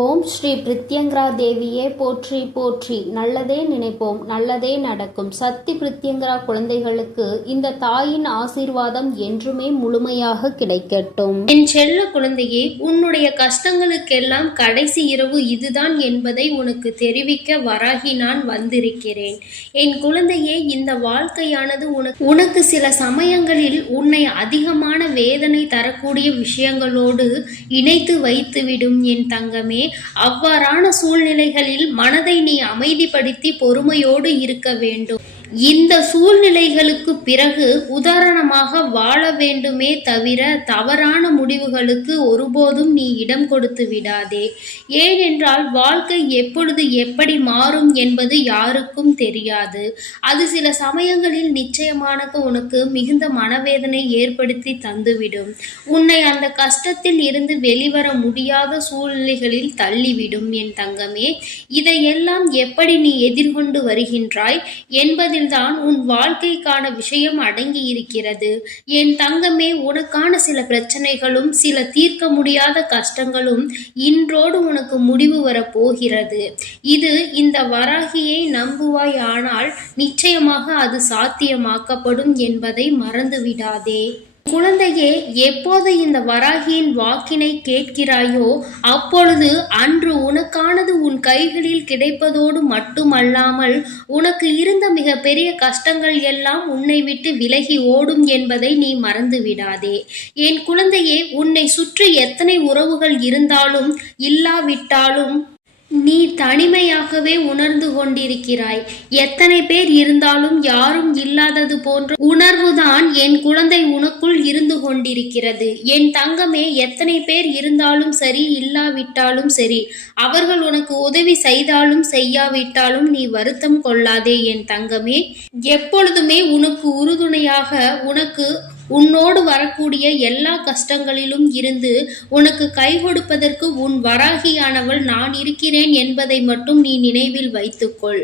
ஓம் ஸ்ரீ பிரித்யங்கரா தேவியே போற்றி போற்றி. நல்லதே நினைப்போம் நல்லதே நடக்கும். சக்தி பிரித்யங்கரா குழந்தைகளுக்கு இந்த தாயின் ஆசீர்வாதம் என்றுமே முழுமையாக கிடைக்கட்டும். என் செல்ல குழந்தையே உன்னுடைய கஷ்டங்களுக்கெல்லாம் கடைசி இரவு இதுதான் என்பதை உனக்கு தெரிவிக்க வராகி நான் வந்திருக்கிறேன். என் குழந்தையே இந்த வாழ்க்கையானது உனக்கு உனக்கு சில சமயங்களில் உன்னை அதிகமான வேதனை தரக்கூடிய விஷயங்களோடு இணைத்து வைத்துவிடும் என் தங்கமே. அவ்வாறான சூழ்நிலைகளில் மனதை நீ அமைதிப்படுத்தி பொறுமையோடு இருக்க வேண்டும். இந்த சூழ்நிலைகளுக்கு பிறகு உதாரணமாக வாழ வேண்டுமே தவிர தவறான முடிவுகளுக்கு ஒருபோதும் நீ இடம் கொடுத்து விடாதே. ஏனென்றால் வாழ்க்கை எப்பொழுது எப்படி மாறும் என்பது யாருக்கும் தெரியாது. அது சில சமயங்களில் நிச்சயமானது உனக்கு மிகுந்த மனவேதனை ஏற்படுத்தி தந்துவிடும். உன்னை அந்த கஷ்டத்தில் இருந்து வெளிவர முடியாத சூழ்நிலைகளில் தள்ளிவிடும் என் தங்கமே. இதையெல்லாம் எப்படி நீ எதிர்கொண்டு வருகின்றாய்? என்பதில்தான் உன் வாழ்க்கைக்கான விஷயம் அடங்கி இருக்கிறது என் தங்கமே உனக்கான சில பிரச்சனைகளும் சில தீர்க்க முடியாத கஷ்டங்களும் இன்றோடு உனக்கு முடிவு வரப் போகிறது. இது இந்த வராகியை நம்புவாய் ஆனால் நிச்சயமாக அது சாத்தியமாக்கப்படும் என்பதை மறந்துவிடாதே. குழந்தையே எப்போது இந்த வராகியின் வாக்கினை கேட்கிறாயோ அப்பொழுது அன்று உனக்கானது உன் கைகளில் கிடைப்பதோடு மட்டுமல்லாமல் உனக்கு இருந்த மிக பெரிய கஷ்டங்கள் எல்லாம் உன்னை விட்டு விலகி ஓடும் என்பதை நீ மறந்து விடாதே. என் குழந்தையே உன்னை சுற்றி எத்தனை உறவுகள் இருந்தாலும் இல்லாவிட்டாலும் நீ தனிமையாகவே உணர்ந்து கொண்டிருக்கிறாய். எத்தனை பேர் இருந்தாலும் யாரும் இல்லாதது போன்ற உணர்வுதான் என் குழந்தை உனக்குள் இருந்து கொண்டிருக்கிறது. என் தங்கமே எத்தனை பேர் இருந்தாலும் சரி இல்லாவிட்டாலும் சரி அவர்கள் உனக்கு உதவி செய்தாலும் செய்யாவிட்டாலும் நீ வருத்தம் கொள்ளாதே என் தங்கமே. எப்பொழுதுமே உனக்கு உறுதுணையாக உனக்கு உன்னோடு வரக்கூடிய எல்லா கஷ்டங்களிலும் இருந்து உனக்கு கை கொடுப்பதற்கு உன் வராகியானவள் நான் இருக்கிறேன் என்பதை மட்டும் நீ நினைவில் வைத்துக்கொள்.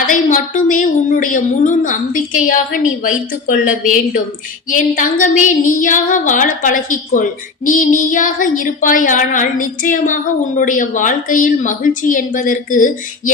அதை மட்டுமே உன்னுடைய முழு நம்பிக்கையாக நீ வைத்துக்கொள்ள வேண்டும். என் தங்கமே நீயாக வாழ பழகிக்கொள். நீ நீயாக இருப்பாயானால் நிச்சயமாக உன்னுடைய வாழ்க்கையில் மகிழ்ச்சி என்பதற்கு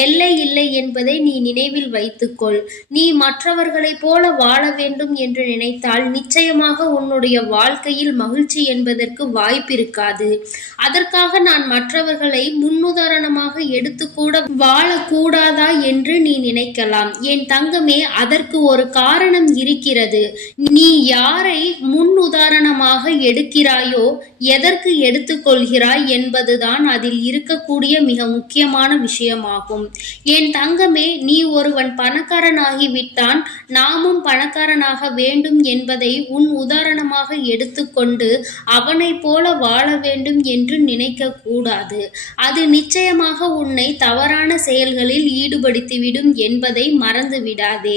எல்லை இல்லை என்பதை நீ நினைவில் வைத்துக்கொள். நீ மற்றவர்களைப் போல வாழ வேண்டும் என்று நினைத்தால் நிச்சயமாக உன்னுடைய வாழ்க்கையில் மகிழ்ச்சி என்பதற்கு வாய்ப்பிருக்காது. அதற்காக நான் மற்றவர்களை முன்னுதாரணமாக எடுத்து கூட வாழக்கூடாதா என்று நீ நினைக்கலாம். என் தங்கமே அதற்கு ஒரு காரணம் இருக்கிறது. நீ யாரை முன்னுதாரணமாக எடுக்கிறாயோ எதற்கு எடுத்துக்கொள்கிறாய் என்பதுதான் அதில் இருக்கக்கூடிய மிக முக்கியமான விஷயமாகும். என் தங்கமே நீ ஒருவன் பணக்காரனாகி விட்டான் நாமும் பணக்காரனாக வேண்டும் என்பதை உன் உதாரணமாக எடுத்துக்கொண்டு அவனைப் போல வாழ வேண்டும் என்று நினைக்க கூடாது அது நிச்சயமாக உன்னை தவறான செயல்களில் ஈடுபடுத்திவிடும் என்பதை மறந்து விடாதே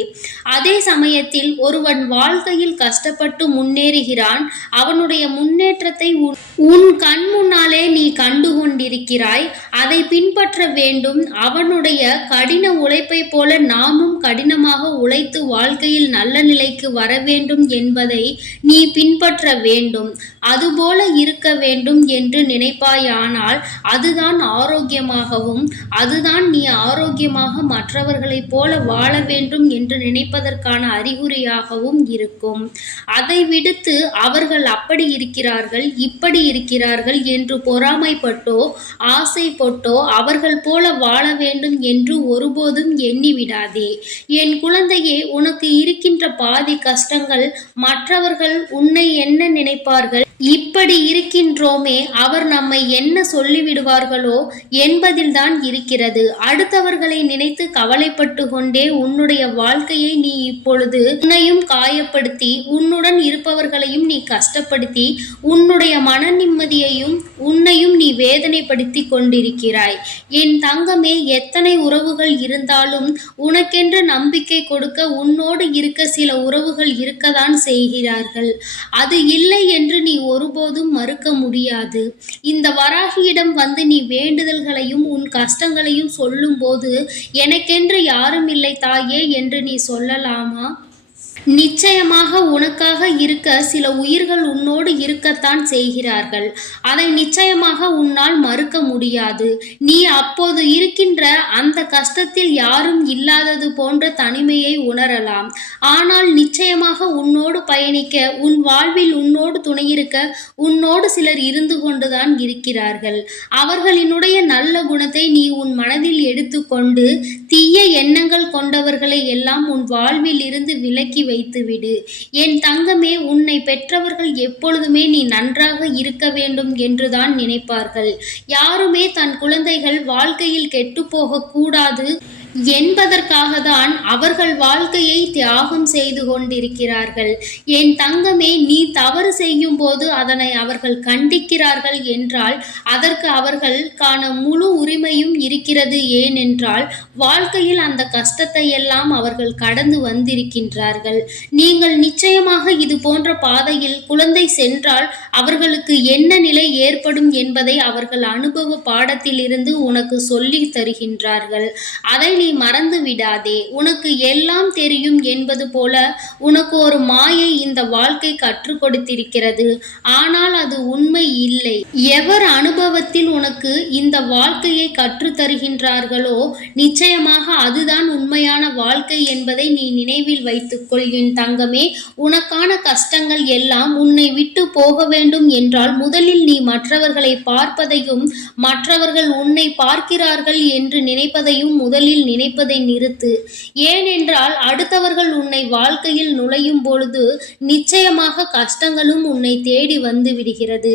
அதே சமயத்தில் ஒருவன் வாழ்க்கையில் கஷ்டப்பட்டு முன்னேறுகிறான். அவனுடைய முன்னேற்றத்தை உன் உன் கண் முன்னாலே நீ கண்டு கொண்டிருக்கிறாய் அதை பின்பற்ற வேண்டும். அவனுடைய கடின உழைப்பை போல நாமும் கடினமாக உழைத்து வாழ்க்கையில் நல்ல நிலைக்கு வர வேண்டும் என்பதை நீ பின்பற்ற வேண்டும் அதுபோல இருக்க வேண்டும் என்று நினைப்பாயானால் அதுதான் ஆரோக்கியமாகவும் அதுதான் நீ ஆரோக்கியமாக மற்றவர்களைப் போல வாழ வேண்டும் என்று நினைப்பதற்கான அறிகுறியாகவும் இருக்கும். அதை விடுத்து அவர்கள் அப்படி இருக்கிறார்கள் இப்படி இருக்கிறார்கள் என்று பொறாமைப்பட்டோ ஆசைப்பட்டோ அவர்கள் போல வாழ வேண்டும் என்று ஒருபோதும் எண்ணிவிடாதே. என் குழந்தையே உனக்கு இருக்கின்ற பாதி கஷ்டங்கள் மற்றவர்கள் உன்னை என்ன நினைப்பார்கள்? இப்படி இருக்கின்றோமே அவர் நம்மை என்ன சொல்லிவிடுவார்களோ என்பதில்தான் இருக்கிறது. அடுத்தவர்களை நினைத்து கவலைப்பட்டு கொண்டே உன்னுடைய வாழ்க்கையை நீ இப்பொழுது உன்னையும் காயப்படுத்தி உன்னுடன் இருப்பவர்களையும் நீ கஷ்டப்படுத்தி உன்னுடைய மன நிம்மதியையும் உன்னையும் நீ வேதனைப்படுத்தி கொண்டிருக்கிறாய். என் தங்கமே எத்தனை உறவுகள் இருந்தாலும் உனக்கென்று நம்பிக்கை கொடுக்க உன்னோடு இருக்க சில உறவுகள் இருக்கத்தான் செய்கிறார்கள். அது இல்லை என்று நீ ஒருபோதும் மறுக்க முடியாது. இந்த வராகியிடம் வந்து நீ வேண்டுதல்களையும் உன் கஷ்டங்களையும் சொல்லும்போது எனக்கென்று யாரும் இல்லை தாயே என்று நீ சொல்லலாமா? நிச்சயமாக உனக்காக இருக்க சில உயிர்கள் உன்னோடு இருக்கத்தான் செய்கிறார்கள். அதை நிச்சயமாக உன்னால் மறுக்க முடியாது. நீ அப்போது இருக்கின்ற அந்த கஷ்டத்தில் யாரும் இல்லாதது போன்ற தனிமையை உணரலாம். ஆனால் நிச்சயமாக உன்னோடு பயணிக்க உன் வாழ்வில் உன்னோடு துணையிருக்க உன்னோடு சிலர் இருந்து கொண்டுதான் இருக்கிறார்கள். அவர்களினுடைய நல்ல குணத்தை நீ உன் மனதில் எடுத்துக்கொண்டு தீய எண்ணங்கள் கொண்டவர்களை எல்லாம் உன் வாழ்வில் இருந்து விலக்கி வைத்துவிடு. என் தங்கமே உன்னை பெற்றவர்கள் எப்பொழுதுமே நீ நன்றாக இருக்க வேண்டும் என்றுதான் நினைப்பார்கள். யாருமே தன் குழந்தைகள் வாழ்க்கையில் கெட்டுப்போக கூடாது என்பதற்காக தான் அவர்கள் வாழ்க்கையை தியாகம் செய்து கொண்டிருக்கிறார்கள். என் தங்கமே நீ தவறு செய்யும் போது அதனை அவர்கள் கண்டிக்கிறார்கள் என்றால் அதற்கு அவர்கள் காண முழு உரிமையும் இருக்கிறது ஏனென்றால் வாழ்க்கையில் அந்த கஷ்டத்தை எல்லாம் அவர்கள் கடந்து வந்திருக்கின்றார்கள். நீங்கள் நிச்சயமாக இது போன்ற பாதையில் குழந்தை சென்றால் அவர்களுக்கு என்ன நிலை ஏற்படும் என்பதை அவர்கள் அனுபவ பாடத்திலிருந்து உனக்கு சொல்லி தருகின்றார்கள். அதை நீ மறந்து விடாதே. உனக்கு எல்லாம் தெரியும் என்பது போல உனக்கு ஒரு மாயை இந்த வாழ்க்கை கற்றுக் கொடுத்திருக்கிறது. ஆனால் அது உண்மை இல்லை. எவர் அனுபவத்தில் உனக்கு இந்த வாழ்க்கையை கற்றுத் தருகின்றார்களோ நிச்சயமாக அதுதான் உண்மையான வாழ்க்கை என்பதை நீ நினைவில் வைத்துக்கொள் என் தங்கமே. உனக்கான கஷ்டங்கள் எல்லாம் உன்னை விட்டு போக வேண்டும் என்றால் முதலில் நீ மற்றவர்களை பார்ப்பதையும் மற்றவர்கள் உன்னை பார்க்கிறார்கள் என்று நினைப்பதையும் முதலில் நினைப்பதை நிறுத்து. ஏனென்றால் அடுத்தவர்கள் உன்னை வாழ்க்கையில் நுழையும் பொழுது நிச்சயமாக கஷ்டங்களும் உன்னை தேடி வந்து விடுகிறது.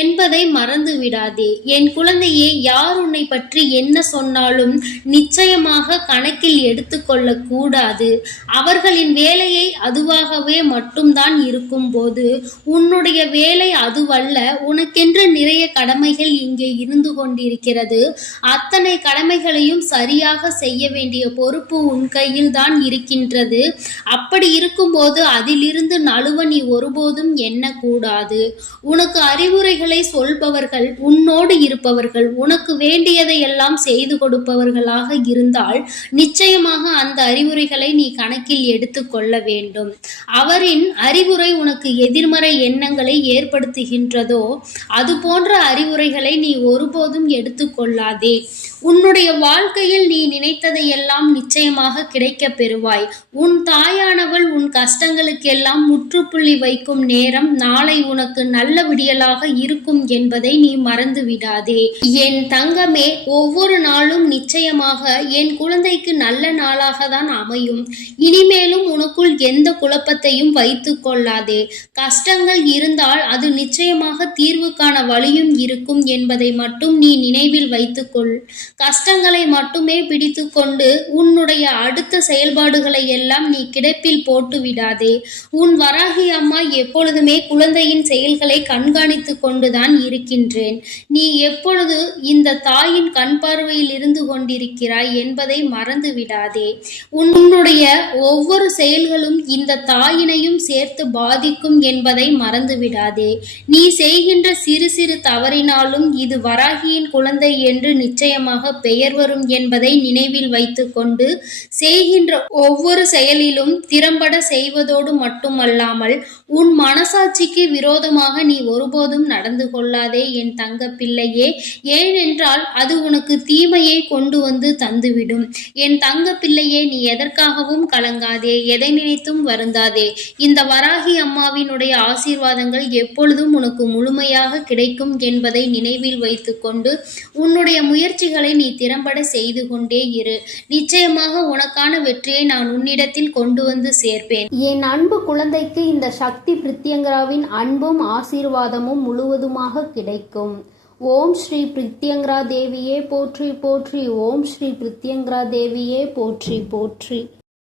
என்பதை மறந்து விடாதே. என் குழந்தையே யார் உன்னை பற்றி என்ன சொன்னாலும் நிச்சயமாக கணக்கில் எடுத்துக்கொள்ள கூடாது அவர்களின் வேலையை அதுவாகவே மட்டும்தான் இருக்கும் போது உன்னுடைய வேலை அதுவல்ல. உனக்கென்று நிறைய கடமைகள் இங்கே இருந்து கொண்டிருக்கிறது. அத்தனை கடமைகளையும் சரியாக செய்ய வேண்டிய பொறுப்பு உன் கையில் தான் இருக்கின்றது. அப்படி இருக்கும்போது அதிலிருந்து நழுவ நீ ஒருபோதும் எண்ணக்கூடாது. உனக்கு அறிவுரைகளை சொல்பவர்கள் உன்னோடு இருப்பவர்கள் உனக்கு வேண்டியதை எல்லாம் செய்து கொடுப்பவர்களாக இருந்தால் நிச்சயமாக அந்த அறிவுரைகளை நீ கணக்கில் எடுத்துக்கொள்ள வேண்டும். அவரின் அறிவுரை உனக்கு எதிர்மறை எண்ணங்களை ஏற்படுத்துகின்றதோ அது போன்ற அறிவுரைகளை நீ ஒருபோதும் எடுத்துக்கொள்ளாதே உன்னுடைய வாழ்க்கையில் நீ நினைத்ததையெல்லாம் நிச்சயமாக கிடைக்கப் பெறுவாய். உன் தாயானவள் உன் கஷ்டங்களுக்கெல்லாம் முற்றுப்புள்ளி வைக்கும் நேரம் நாளை உனக்கு நல்ல விடியலாக இருக்கும் என்பதை நீ மறந்து விடாதே என் தங்கமே ஒவ்வொரு நாளும் நிச்சயமாக என் குழந்தைக்கு நல்ல நாளாக தான் அமையும். இனிமேலும் உனக்குள் எந்த குழப்பத்தையும் வைத்துக் கொள்ளாதே. கஷ்டங்கள் இருந்தால் அது நிச்சயமாக தீர்வுக்கான வழியும் இருக்கும் என்பதை மட்டும் நீ நினைவில் வைத்துக்கொள் கஷ்டங்களை மட்டுமே பிடித்துக்கொண்டு உன்னுடைய அடுத்த செயல்பாடுகளை எல்லாம் நீ கிடப்பில் போட்டு விடாதே. உன் வராகி அம்மா எப்பொழுதுமே குழந்தையின் செயல்களை கண்காணித்து கொண்டுதான் இருக்கின்றேன். நீ எப்பொழுது இந்த தாயின் கண் பார்வையில் இருந்து கொண்டிருக்கிறாய் என்பதை மறந்து விடாதே. உன்னுடைய ஒவ்வொரு செயல்களும் இந்த தாயினையும் சேர்த்து பாதிக்கும் என்பதை மறந்து விடாதே. நீ செய்கின்ற சிறு சிறு தவறினாலும் இது வராகியின் குழந்தை என்று நிச்சயமாக பெயர் வரும் என்பதை நினைவில் வைத்துக்கொண்டு செய்கின்ற ஒவ்வொரு செயலிலும் திறம்பட செய்வதோடு மட்டுமல்லாமல் உன் மனசாட்சிக்கு விரோதமாக நீ ஒருபோதும் நடந்து கொள்ளாதே என் தங்க பிள்ளையே. ஏனென்றால் அது உனக்கு தீமையை கொண்டு வந்து தந்துவிடும். என் தங்க பிள்ளையே நீ எதற்காகவும் கலங்காதே எதை நினைத்தும் வருந்தாதே. இந்த வராகி அம்மாவினுடைய ஆசீர்வாதங்கள் எப்பொழுதும் உனக்கு முழுமையாக கிடைக்கும் என்பதை நினைவில் வைத்துக்கொண்டு உன்னுடைய முயற்சிகளை நீ திறம்பட செய்து கொண்டே இரு. நிச்சயமாக உனக்கான வெற்றியை நான் உன்னிடத்தில் கொண்டு வந்து சேர்ப்பேன். என் அன்பு குழந்தைக்கு இந்த சக்தி பிரித்யங்கராவின் அன்பும் ஆசீர்வாதமும் முழுவதுமாக கிடைக்கும். ஓம் ஸ்ரீ பிரித்யங்கரா தேவியே போற்றி போற்றி. ஓம் ஸ்ரீ பிரித்யங்கரா தேவியே போற்றி போற்றி.